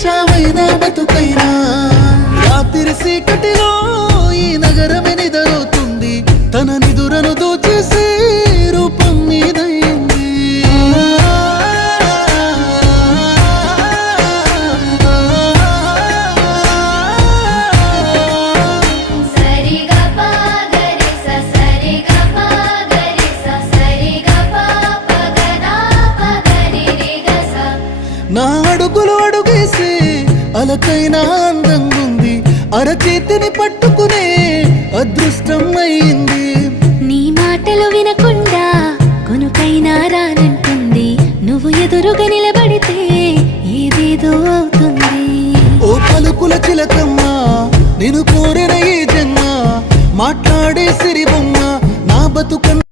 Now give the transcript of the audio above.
చావైనా బతుకైనా రాత్రి చీకటిలో ఈ నగరమే నిదరవుతుంది తన నిదురను దోచేసే రూపం నీదైంది నా అడుగులు అడుగేసి అలకైనా అందంగుంది అరచేతిని పట్టుకునే అదృష్టం అయింది నీ మాటలు వినకుండా కొనుకైనా రానంటుంది నువ్వు ఎదురుగా నిలబడితే ఏదేదో అవుతుంది ఓ పలుకుల చిలకమ్మ నేను కోరిన ఈ జన్మ మాట్లాడే సిరిబొమ్మ నా బతుకమ్మ